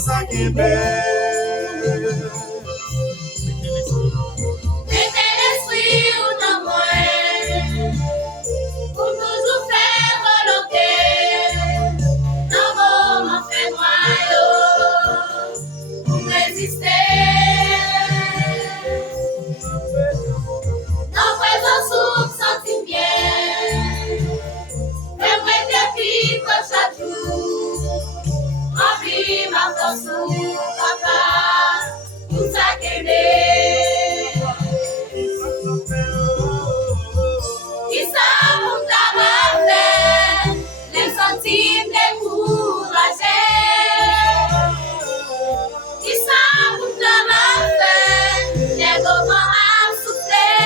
ça qui est belle. Mettez l'esprit ou dans moi, pour toujours faire volonté. Dans vos mains, fais-moi pour résister. Dans présence soupe, sentir bien. Fais-moi tes vivre chaque jour. Remplis ma force, papa, pour ça qu'aimer. Qui ça pour t'avoir fait, les centimes découragés. Qui ça pour t'avoir fait, les moments à souffler.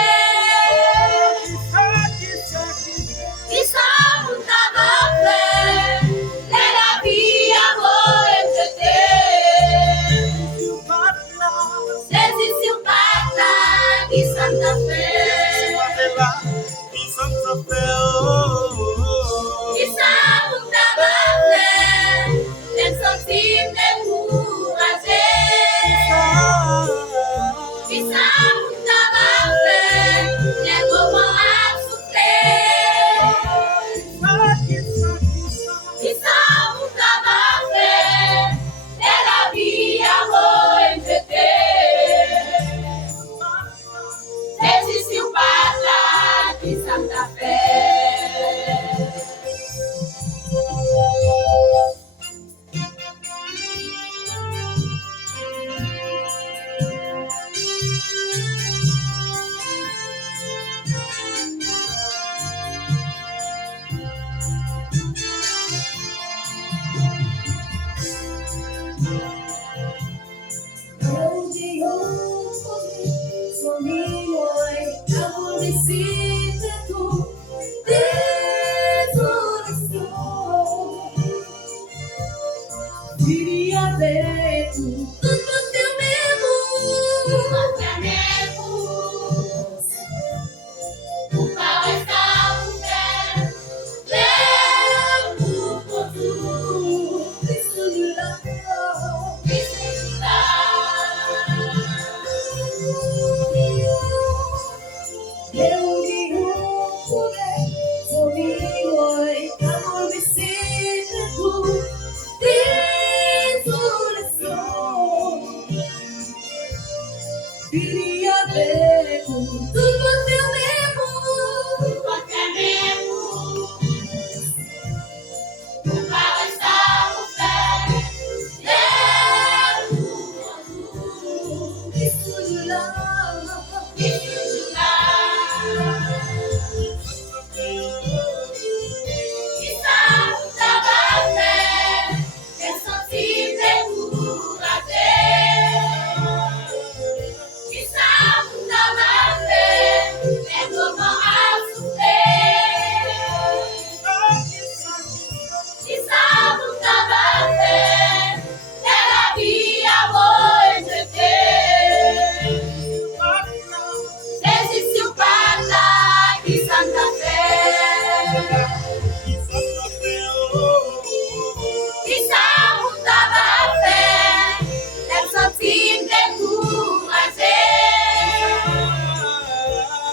Qui ça pour t'avoir fait, les la vie à vous et jeter. Jésus sur pata, qui ça t'a fait. Qui ça pour t'avoir fait, les centimes découragés. Qui ça pour t'avoir fait, les moments à souffler. Qui ça pour t'avoir fait, et la vie à vous et jeter. Jésus sur pata, qui ça t'a fait.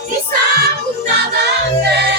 Qui ça pour t'avoir fait.